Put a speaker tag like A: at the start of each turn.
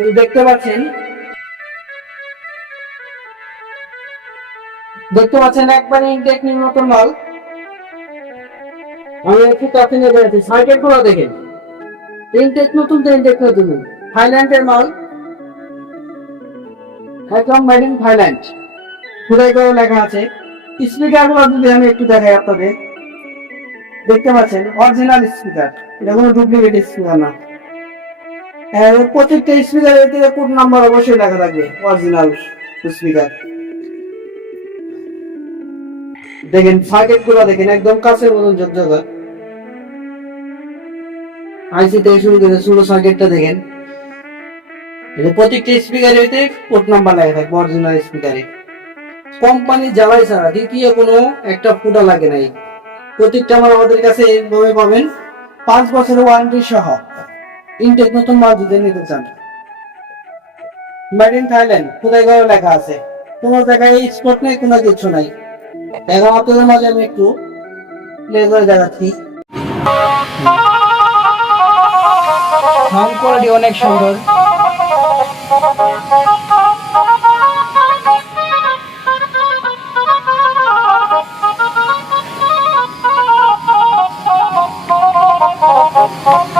A: এই দেখতে পাচ্ছেন? দেখতে পাচ্ছেন একবারে ইনটেক নির্মত মাল। আমি একটু কাছে নিয়ে যাচ্ছি সাইকেলগুলো দেখেন। ইনটেক নতুন তো ইনটেক নতুন। থাইল্যান্ডের মাল। একদম মেড ইন থাইল্যান্ড খুদাই করে লেখা আছে। স্পিকারগুলো যদি আমি একটু দেখাই আপনাদের। দেখতে পাচ্ছেন অরিজিনাল স্পিকার এটা কোনো ডুপ্লিকেট স্পিকার না। প্রত্যেকটা স্পিকার এতে কোড নাম্বার অবশ্যই লেখা থাকবে অরিজিনাল স্পিকার দেখেন সার্কিটগুলো দেখেন, একদম কাছের মতন ঝকঝকা। আইসি থেকে শুরু করে শুরু সার্কিটটা দেখেন। এটা প্রত্যেকটা স্পিকারে এতে কোড নাম্বার লেখা থাকবে অরিজিনাল স্পিকারে কোম্পানি জ্বালাই ছাড়া দ্বিতীয় কোনো একটা ফুটা লাগে নাই। প্রত্যেকটা আমার আমাদের কাছে এইভাবে পাবেন। পাঁচ বছরের ওয়ারেন্টি সহ। ইনটেক নতুন মাল যদি নিতে চান। মেড ইন থাইল্যান্ড কোথায় করে লেখা আছে? কোনো জায়গায় স্পট নেই কোনো কিছু নাই। এখন আপনাদের মাঝে আমি একটু প্লে করে দেখাচ্ছি। সাউন্ড কোয়ালিটি অনেক সুন্দর।